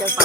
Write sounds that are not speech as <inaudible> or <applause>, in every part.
Bye.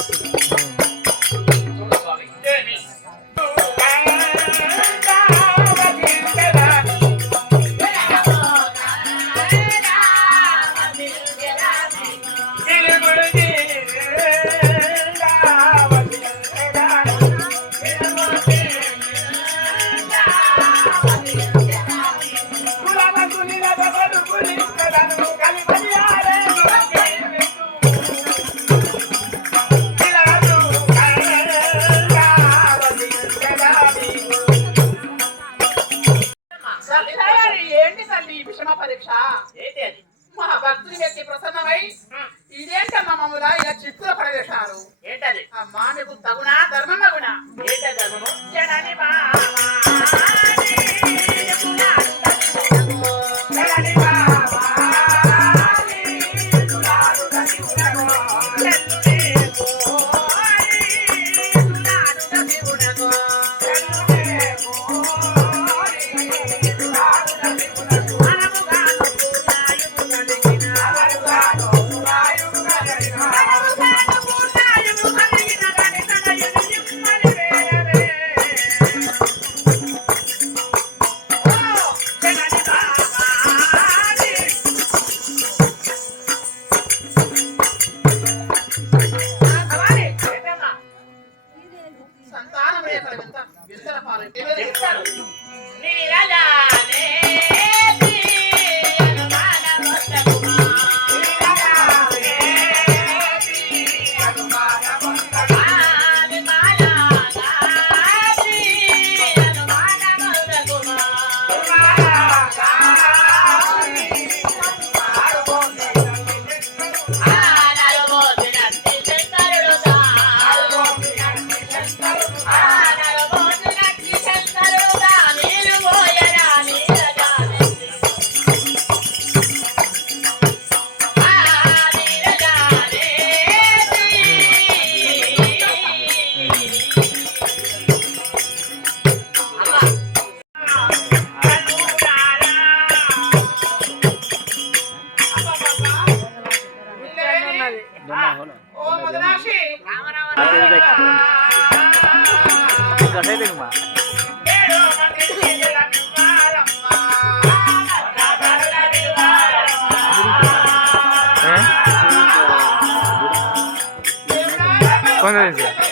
মনে রয়েছে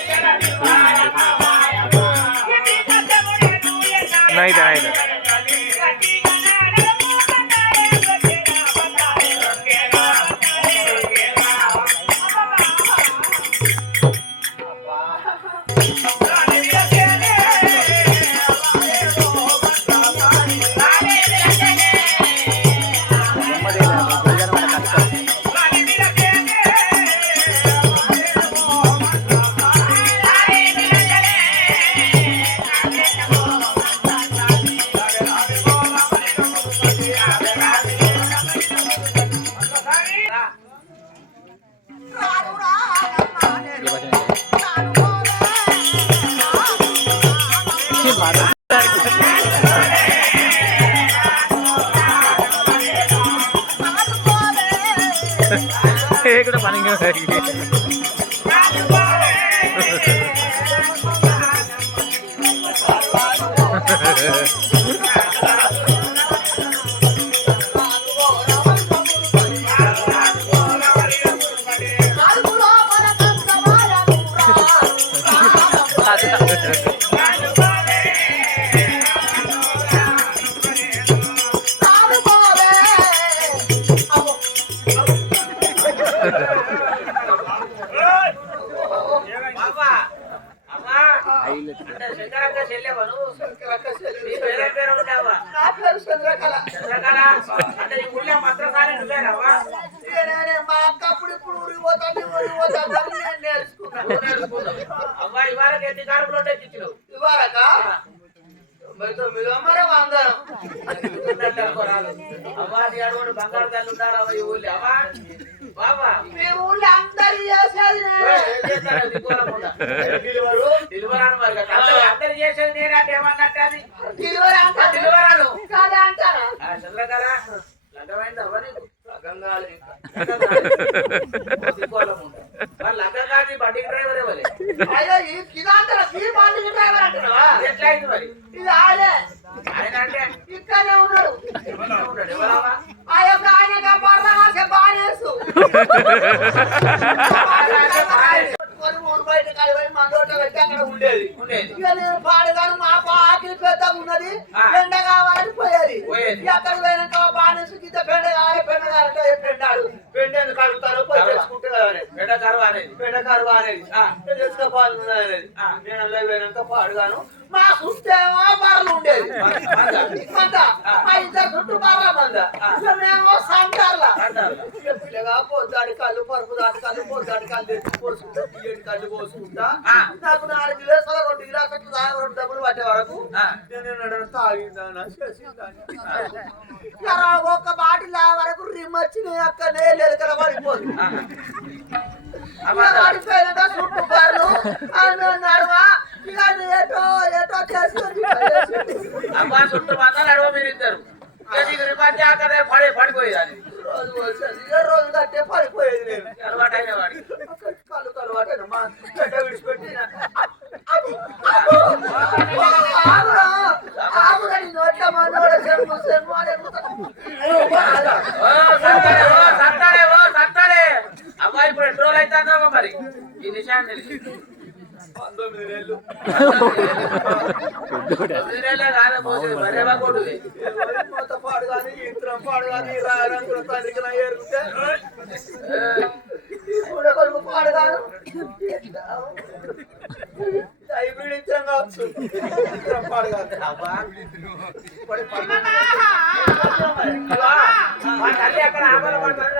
ఇక్కడ పని <laughs> పోతాను ఊరికి ఎన్ని కారులు ఉంటాయి చిచ్చులు ఇవ్వరక బంగారు తల్లి ఉన్నారా ఈ ఊళ్ళో అవ్వా బాబా మీ ఊళ్ళో అందరు చేసేది నేనే. మరి కదా. చేసేది నేనంటే ఏమన్నట్టు అది డెలివరీ అంటారు. నిలువరాను అంటారా చంద్రకళ లగ్గమైంది అవ్వ నీకు గంగాళి ఇంకా. మరి లగ్గం కాదు ఈ బండి డ్రైవర్ ఇవ్వలే అయ్యో ఈ కిదాంతర ఈ బాండికి డ్రైవర్ అంటున్నావా? ఇది ఎట్లా అయింది మరి? ఇది ఆయనే. ఆయన అంటే? ఇక్కడనే ఉన్నాడు. ఆ యొక్క ఆయన పర్వాసే బానేసు. ఉండేది. ఉండేది. ఇక నేను పాడగాను మా ఆకిలి పెద్దగా ఉన్నది. పెండ కావాలని పోయేది. అక్కడికి పోయినాక బానేసు పెండ కావాలి పెండ కావాలంటే పెండాడు పెండ ఎందుకు అడుగుతారో పోయి కరువు అనేది పెండ కరువు అనేది అనేది. నేను అందులో పోయినాక పాడుగాను మా చుట్టేమో బర్రెలు ఉండేది. మంద. మా ఇద్దరు చుట్టూ మంద. సంటార్లా పిల్లగా పొద్దాటి కళ్ళు పరుపు దాటి కళ్ళు పొద్దాటి కళ్ళు పోసుకుంటా తీయటి కళ్ళు పోసుకుంటా. నాకు నాలుగు గిలాసాలు రెండు రెండు డబ్బులు పట్టే వరకు. నేను తాగిందానా బాటిల్ వరకు రిమ్ వచ్చి నేను అక్కడ లేదు చుట్టూ నడవా ఏటో ఏటో చేసుకొని అమ్మా చుట్టూ మాత్రం నడువ మీరు ఇద్దరు పడి పడిపోయేది రోజు వచ్చేది రోజు కట్టే పడిపోయేది నేను. అలవాటు అయిన వాడికి కళ్ళు కలవాట మా చెడ్డ విడిచిపెట్టిన నోట్ల మనోడ చెంపు చెంపు అని ఓ సంతాడే ఓ సంతాడే ఓ సంతాడే అమ్మాయి ఇప్పుడు ఎన్ని రోజులు అవుతుందో పాడు కానీ ఇతరం పాడు కానీ రాయడానికి తండ్రికి నా ఏరుకుంటే కూడా కొడుకు పాడు కాదు హైబ్రిడ్ ఇతరం కావచ్చు ఇతరం పాడు కాదు తల్లి అక్కడ ఆపల పడతాడు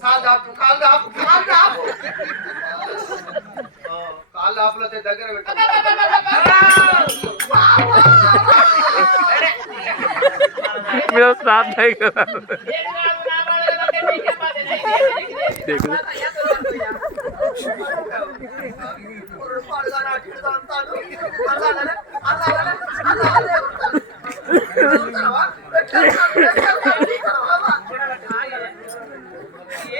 కాలు దాపు, కాలు దాపు, కాలు దాపు. ఆ, కాలు దాపులతో దగ్గర పెట్టు.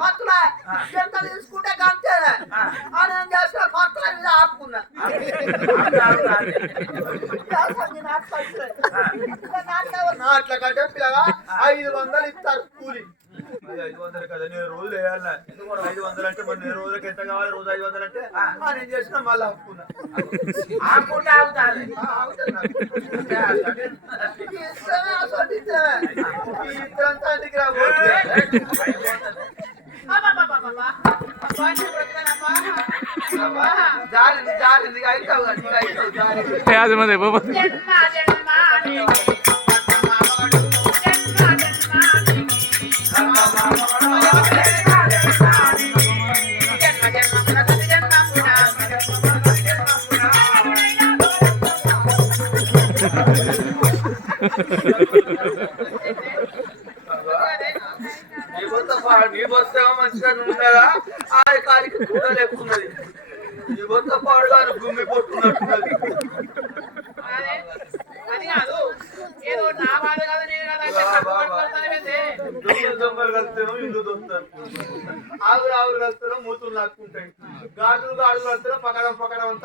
భక్తులే, ఎంత తీసుకుంటే గంతేనే. అని ఏం చేసిన భక్తుల మీద ఆపుకున్నా. దాసరి నాకు కలిసిరే. ఇంకా నాకెవరు? నా అట్లా కంటే పిల్లగా ఐదు వందలు ఇస్తారు కూలి. ఐదు వందలు కదా నేను రోజులు వేయాలి ఎందుకు ఐదు వందలు అంటే మరి నేను రోజులకు ఎంత కావాలి? రోజు ఐదు వందలు అంటే? ఆ, నేను చేసిన మళ్ళీ ఆపుకున్నా. ఆపుకుంటే ఆగుతాను జారింది జారింది ఇక అవుతావు జారింది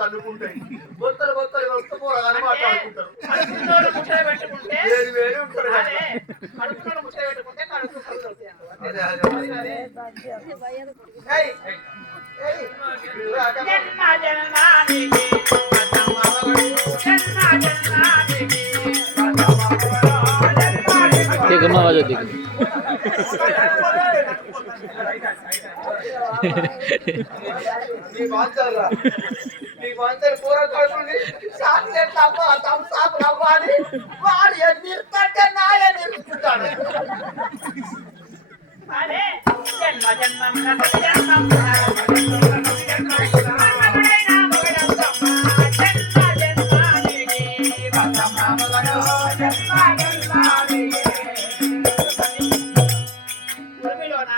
తన్నుకుంటాయి. బొత్తలు బొత్తలు వస్తే పోరగానే మాట్లాడుకుంటారు. వేరు వేరు ఉంటారు కదా. అదే కడుపులోని ముచ్చట పెట్టుకుంటే జన్మానికి బతుకమ్మ మొగడు. జన్మ జన్మానికి. భూమిలోన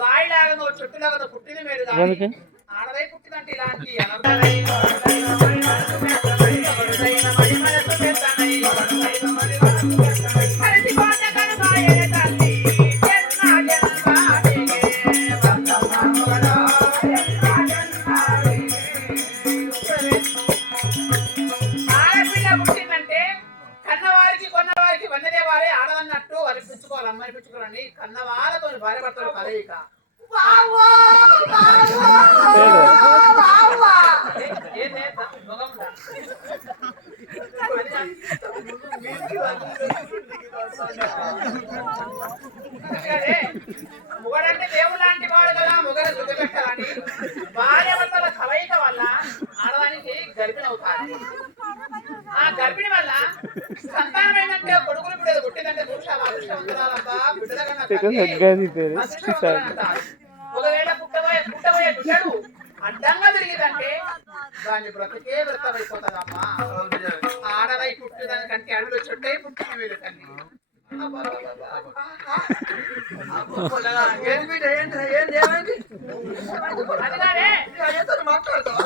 రాయిలాగా నువ్వు చెట్టులాగా నువ్వు పుట్టింది మీరు ఎందుకు? కానీ ఆడదై పుట్టిందంటే ఇలాంటి ఒకవేళ పుట్టబోయే పుట్టబోయే బిడ్డడు అడ్డంగా తిరిగిందంటే దాని బ్రతకే బ్రతమైపోతుందమ్మా ఆడలై పుట్టిన కంటే అడుగులు చుట్టే పుట్టిన వీళ్ళకండి మాట్లాడుతావు?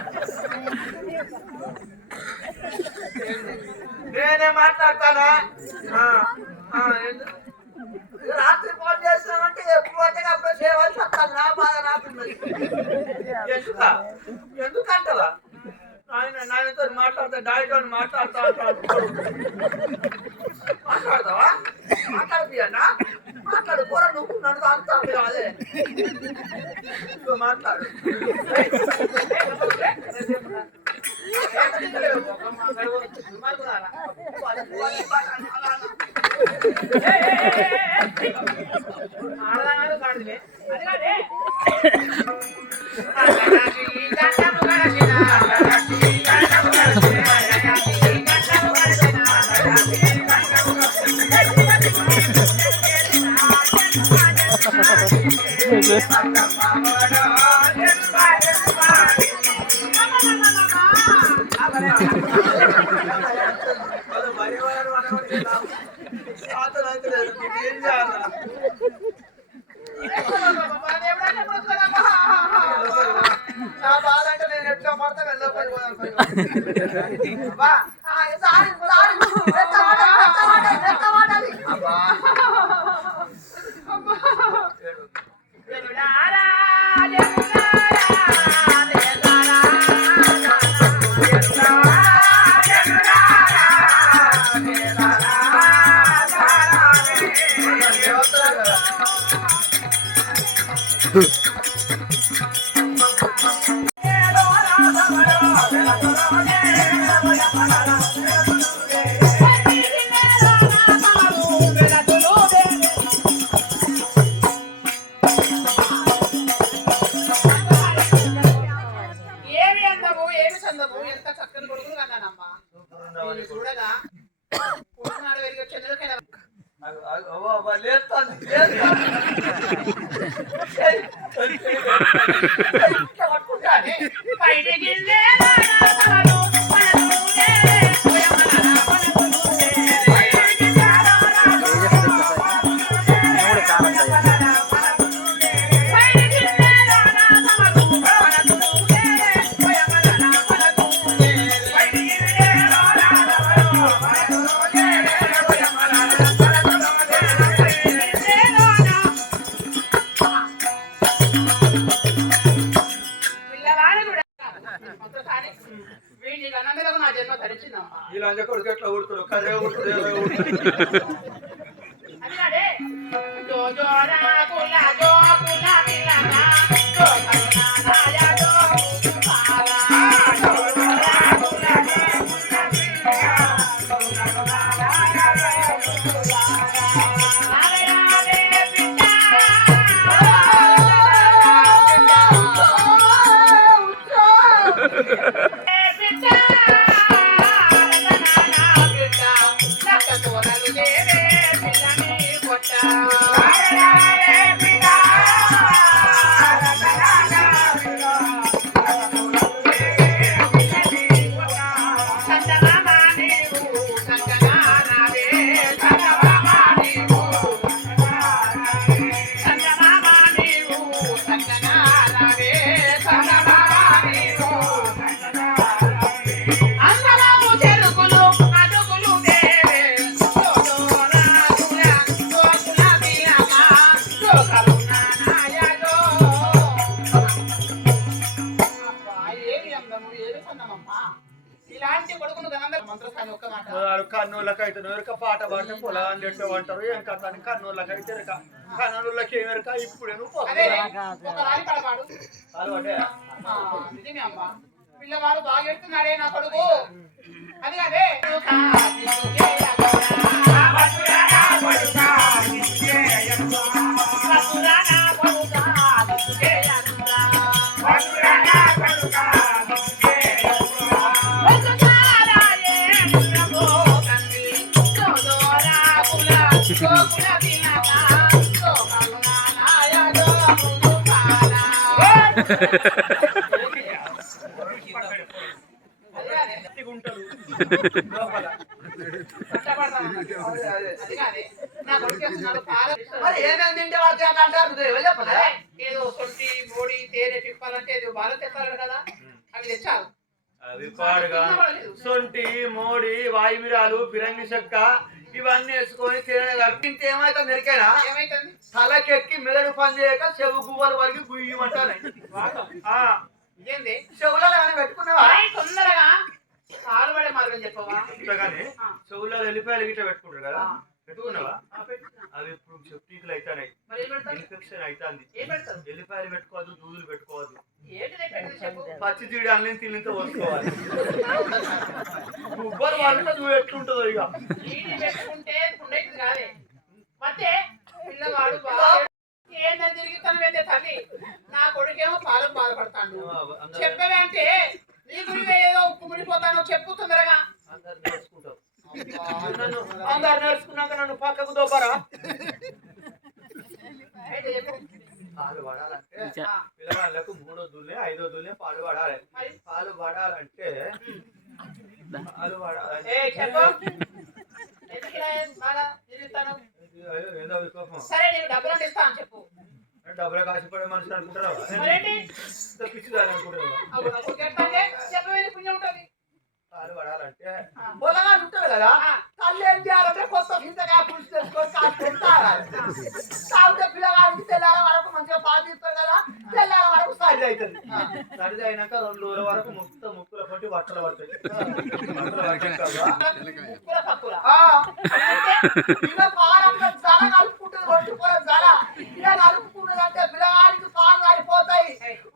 మాట్లాడతానా? రాత్రి ఫోన్ చేస్తామంటే ఎప్పుడు అంటే అప్పుడు చేయవలసి వస్తాను నా బాధ నాకున్నది ఎందుకంటవా? ఆయన నాయనతో మాట్లాడతా డాడీతో మాట్లాడతా మాట్లాడతావా? మాట్లాడిపోయన్నా మాట్లాడు కూర నువ్వు నన్ను అంతా అదే మాట్లాడు. போயிட்டு పడతా వెళ్ళ Yeah. cadê o outro? <laughs> పిల్లవాడు బాగా ఎడుతున్నాడే నా కొడుకు. అది అదే ఏదో సొంటి మోడి తేనె తిప్పాలంటే ఏదో బాగా కదా అవి తెచ్చారు సొంటి మోడి వాయువిరాలు పిరంగి చెక్క ఇవన్నీ వేసుకొని తేనె కలిపి ఇంత ఏమైతే మెరికైనా ఏమైతుంది? తలకెక్కి మెదడు పని చేయక చెవు గువ్వల వరకు ఇదేంది చెవులలో ఏమైనా పెట్టుకున్నావా? తొందరగా. కాలు పడే మార్గం చెప్పవా. చెవుల్లో వెళ్ళిపోయాలి గిట్ట పెట్టుకుంటారు కదా. పెట్టుకున్నావా? అవి ఇప్పుడు సెప్టిక్లు ఇన్ఫెక్షన్ అవుతుంది ఎల్లిపాయలు పెట్టుకోవద్దు దూదులు పెట్టుకోవద్దు. పచ్చి తీడి అల్లిని తిల్లితో వసుకోవాలి ఉబ్బరు <laughs> వాళ్ళతో నువ్వు ఎట్లుంటుందో ఇక. <laughs> నా కొడుకేమో చెప్పవే అంటే నీ గురి ఏదో ఉప్పు ముడిపోతాను చెప్పు తొందరగా. అందరు నేర్చుకుంటావు నన్ను అందరు నేర్చుకున్నాక నన్ను పక్కకు దొబ్బరా అయితే చెప్పు. పాలు పడాలంటే ఆ, పిల్లగాళ్ళకు మూడో దుల్లే ఐదో దుల్లే పాలు పడాలి మరి పాలు పడాలంటే పాలు పడాలంటే ఏ చెప్పు ఎందుకు ఇలా బాగా తిరుగుతాను అయ్యో, ఏందో విశ్వాసం సరే నీకు డబ్బులు అంటే ఇస్తాను చెప్పు డబ్బులు కాసిపడే మనుషులు అనుకుంటారా మరేంటి ఇంత పిచ్చిదాని అనుకుంటారా అప్పుడు అప్పుడు చెప్తాంటే చెప్పవే పుణ్యం ఉంటుంది పాలు పడాలంటే పొలగా ఉంటాడు కదా? తల్లి ఏం చేయాలంటే కొత్త చింతకాయ పులుసు తెచ్చుకొని కాసుకొని తాగాలి తాగితే పిల్లగాడికి తెల్లార వరకు మంచిగా పాటిస్తారు కదా? తెల్లార వరకు సైజ్ అవుతుంది సరిది అయినాక రెండు రోజుల వరకు ముక్త ముక్కుల పట్టి బట్టలు పట్టించావా? ముక్కుల పక్కుల. ఆ, ఇక పాలంలో జల కలుపుకుంటుంది రొట్టి పొల జల ఇలా కలుపుకున్నదంటే పిల్లగాడికి పాలు సరిపోతాయి.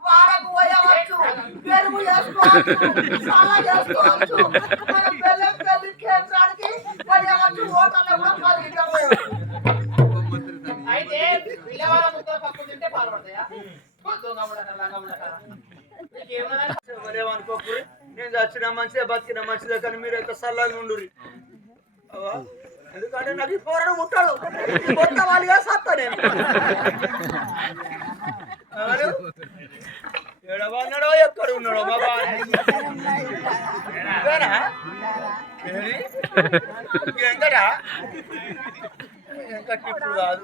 వాడకు పోయవచ్చు. పెరుగు చేసుకోవచ్చు చాలా చేసుకోవచ్చు నేను చచ్చిన మంచిదే బతికిన మంచిదే కానీ మీరు ఎంత సల్లాగా ఉండుర్రి ఎందుకంటే నాకు ఈ పోరడు ముట్టాడు కొత్త వాళ్ళుగా సత్తా నేను ఎడబన్నాడో ఎక్కడ ఉన్నాడో బాబా వెంకట వెంకట ఇప్పుడు కాదు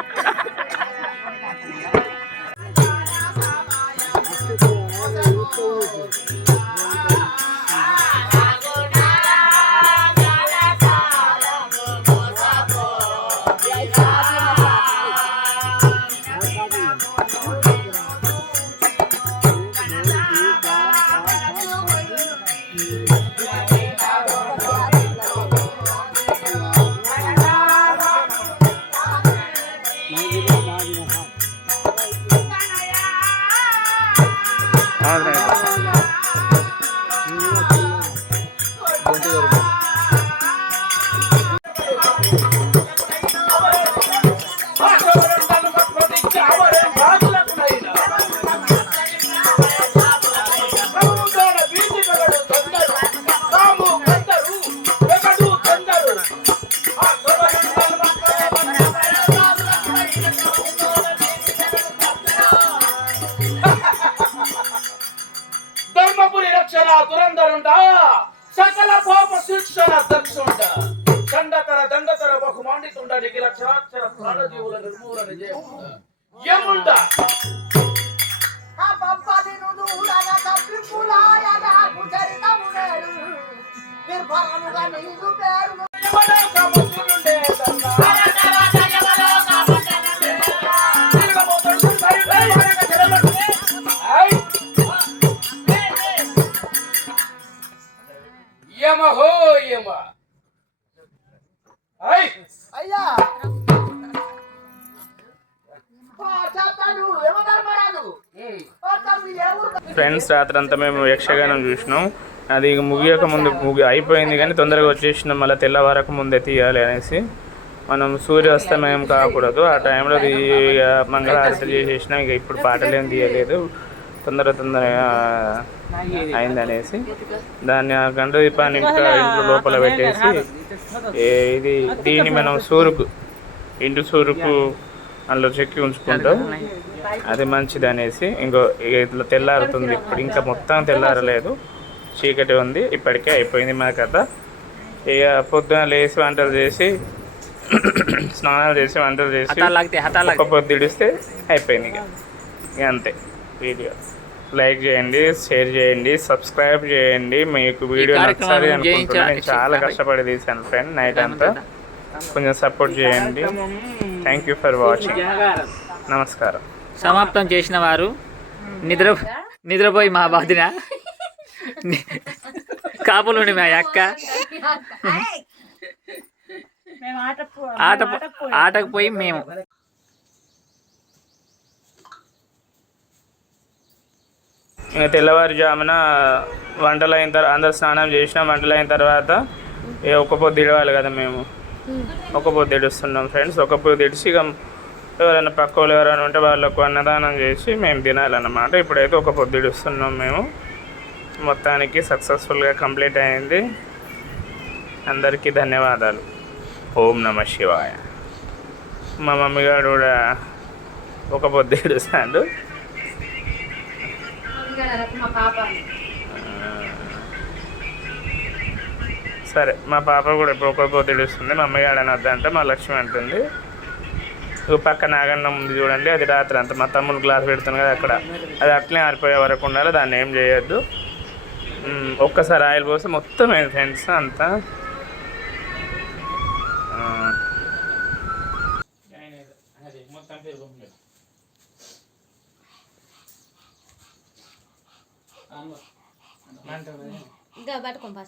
ఫ్రెండ్స్ రాత్రి అంతా మేము యక్షగానం చూసినాం. అది ఇక ముగియక ముందు ముగి అయిపోయింది కానీ తొందరగా వచ్చేసినాం. మళ్ళీ తెల్లవారక ముందే తీయాలి అనేసి. మనం సూర్యాస్తమయం కాకూడదు. ఆ టైంలో ఇక మంగళహారతి చేసేసినాం. ఇక ఇప్పుడు పాటలు ఏం తీయలేదు. తొందర తొందరగా అయిందనేసి. దాన్ని ఆ గంట దీపాన్ని ఇంకా ఇంట్లో లోపల పెట్టేసి ఇది దీన్ని మనం సూరుకు ఇంటి సూరుకు అందులో చెక్కి ఉంచుకుంటాం. అది మంచిది అనేసి ఇంకో ఇక ఇట్లా తెల్లారుతుంది. ఇప్పుడు ఇంకా మొత్తం తెల్లారలేదు. చీకటి ఉంది ఇప్పటికే అయిపోయింది మా కథ. ఇక పొద్దున లేచి వంటలు చేసి స్నానాలు చేసి వంటలు చేసి ఒక పొద్దు ఇడిస్తే అయిపోయింది ఇక ఇక అంతే వీడియో. లైక్ చేయండి షేర్ చేయండి సబ్స్క్రైబ్ చేయండి. మీకు వీడియో నచ్చాలి అనుకుంటున్నాను నేను చాలా కష్టపడి తీశాను ఫ్రెండ్ నైట్ అంతా. కొంచెం సపోర్ట్ చేయండి. థ్యాంక్ యూ ఫర్ వాచింగ్ నమస్కారం. సమాప్తం చేసిన వారు నిద్ర నిద్రపోయి మా బాధిన. కాపులుండి మా అక్క. ఆట ఆటకు పోయి. మేము. ఇంకా తెల్లవారుజామున వంటలు అయిన తర్వాత అందరు స్నానం చేసినాం. వంటలు అయిన తర్వాత ఏ ఒక్క పొద్దు ఇడవాలి కదా మేము. ఒక పొద్దు ఇడుస్తున్నాం ఫ్రెండ్స్. ఒక పొద్దు ఇడిచి ఇక ఎవరైనా పక్క వాళ్ళు ఎవరైనా ఉంటే వాళ్ళకు అన్నదానం చేసి మేము తినాలన్నమాట. ఇప్పుడైతే ఒక పొద్దు ఇడుస్తున్నాం మేము. మొత్తానికి సక్సెస్ఫుల్గా కంప్లీట్ అయింది. అందరికీ ధన్యవాదాలు. ఓం నమ శివాయ. మా మమ్మీ గారు కూడా ఒక పొద్దు ఇడుస్తాడు సరే మా పాప కూడా ఇప్పుడు ఒక పొద్దు ఇడుస్తుంది మా అమ్మగారు అని వద్దంటే మా లక్ష్మి అంటుంది. పక్క నాగన్న ఉంది చూడండి. అది రాత్రి అంత మా తమ్ముడు గ్లాస్ పెడుతుంది కదా అక్కడ. అది అట్లే ఆరిపోయే వరకు ఉండాలి దాన్ని ఏం చేయొద్దు. ఒక్కసారి ఆయిల్ పోసి మొత్తం అయింది ఫ్రెండ్స్ అంతా. ఇంకా అది పట్టుకోంబా